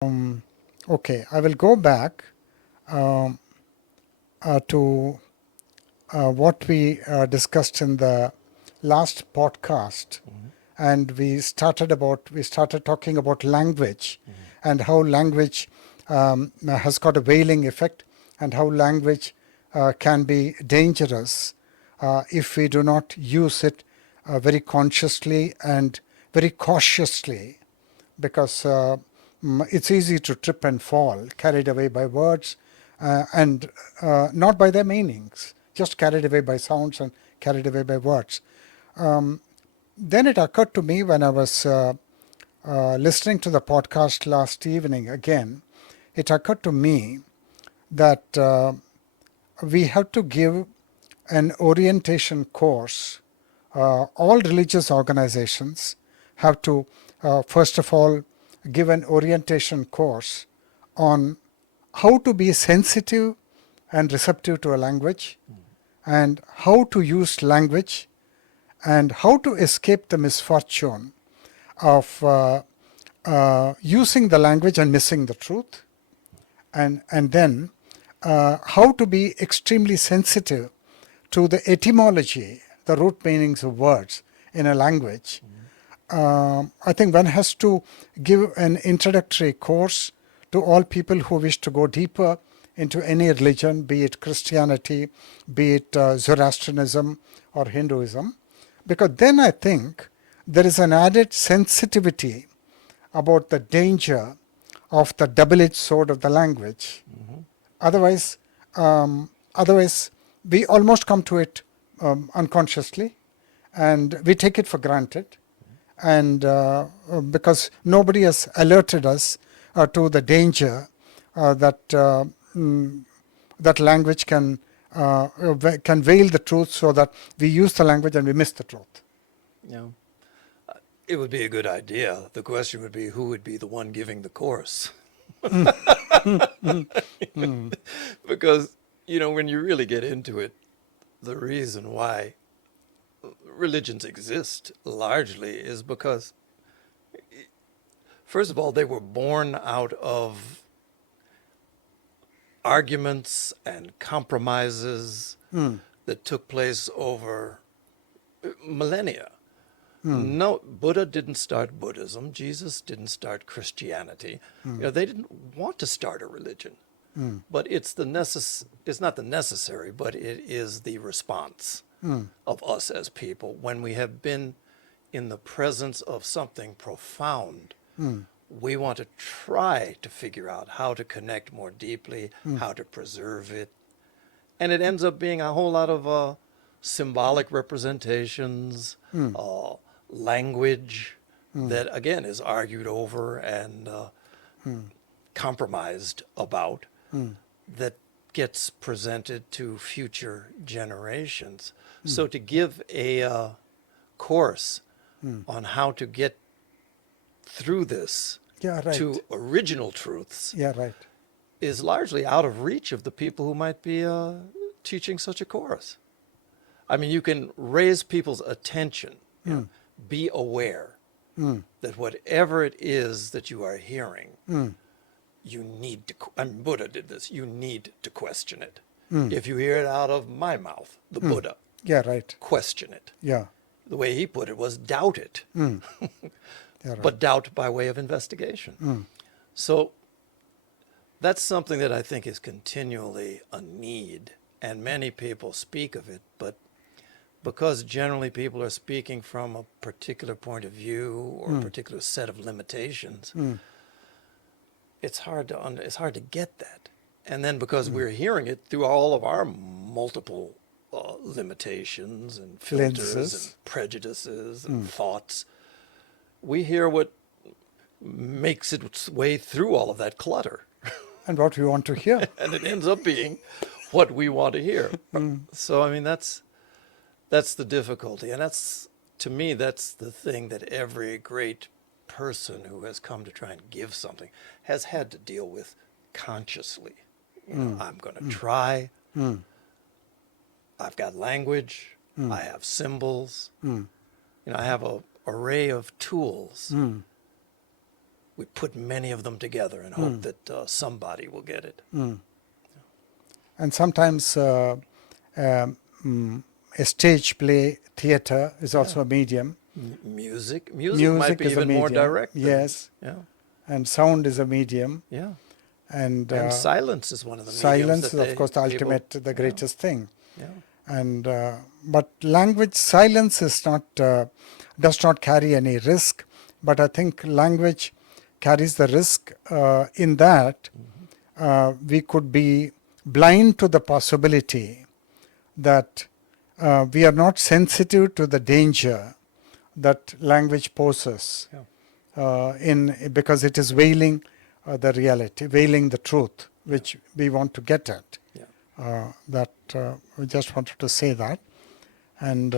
Um, okay, I will go back um, to what we discussed in the last podcast, Mm-hmm. and we started talking about language and how language has got a veiling effect, and how language can be dangerous if we do not use it very consciously and very cautiously, because it's easy to trip and fall, carried away by words and not by their meanings, just carried away by sounds and carried away by words. Then it occurred to me when I was listening to the podcast last evening again, it occurred to me that we have to give an orientation course. All religious organizations have to, first of all, give an orientation course on how to be sensitive and receptive to a language, and how to use language, and how to escape the misfortune of using the language and missing the truth, and then how to be extremely sensitive to the etymology, the root meanings of words in a language. I think one has to give an introductory course to all people who wish to go deeper into any religion, be it Christianity, be it Zoroastrianism or Hinduism, because then I think there is an added sensitivity about the danger of the double-edged sword of the language. Mm-hmm. Otherwise, otherwise we almost come to it unconsciously, and we take it for granted, and because nobody has alerted us to the danger that language can veil the truth, so that we use the language and we miss the truth. Yeah. It would be a good idea. The question would be, who would be the one giving the course? Because, when you really get into it, the reason why religions exist largely is because, first of all, they were born out of arguments and compromises that took place over millennia. No, Buddha didn't start Buddhism. Jesus didn't start Christianity. They didn't want to start a religion. But it's not the necessary, but it is the response of us as people when we have been in the presence of something profound. We want to try to figure out how to connect more deeply, how to preserve it. And it ends up being a whole lot of symbolic representations, language that, again, is argued over and compromised about, that gets presented to future generations. So to give a course on how to get through this to original truths is largely out of reach of the people who might be teaching such a course. I mean, you can raise people's attention, be aware that whatever it is that you are hearing, you need to, Buddha did this, you need to question it. If you hear it out of my mouth, the Buddha, question it. The way he put it was doubt it, but doubt by way of investigation. So that's something that I think is continually a need, and many people speak of it, but because generally people are speaking from a particular point of view or a particular set of limitations, it's hard to get that. And then because we're hearing it through all of our multiple limitations and filters and prejudices and thoughts, we hear what makes its way through all of that clutter. And what we want to hear. And it ends up being what we want to hear. So, I mean, that's the difficulty. And to me, that's the thing that every great person who has come to try and give something has had to deal with consciously. I'm going to try. I've got language. I have symbols. I have an array of tools. we put many of them together and hope that somebody will get it. And sometimes a stage play, theater is also a medium. Music Music might be is a even more medium, direct. yes. Yeah. And sound is a medium. Yeah. And Silence is one of the silence mediums is, that of course, the people- ultimate, the greatest thing. Yeah. And but language silence is not does not carry any risk. But I think language carries the risk in that we could be blind to the possibility that we are not sensitive to the danger that language poses because it is veiling the reality, veiling the truth, which we want to get at. That we just wanted to say that. And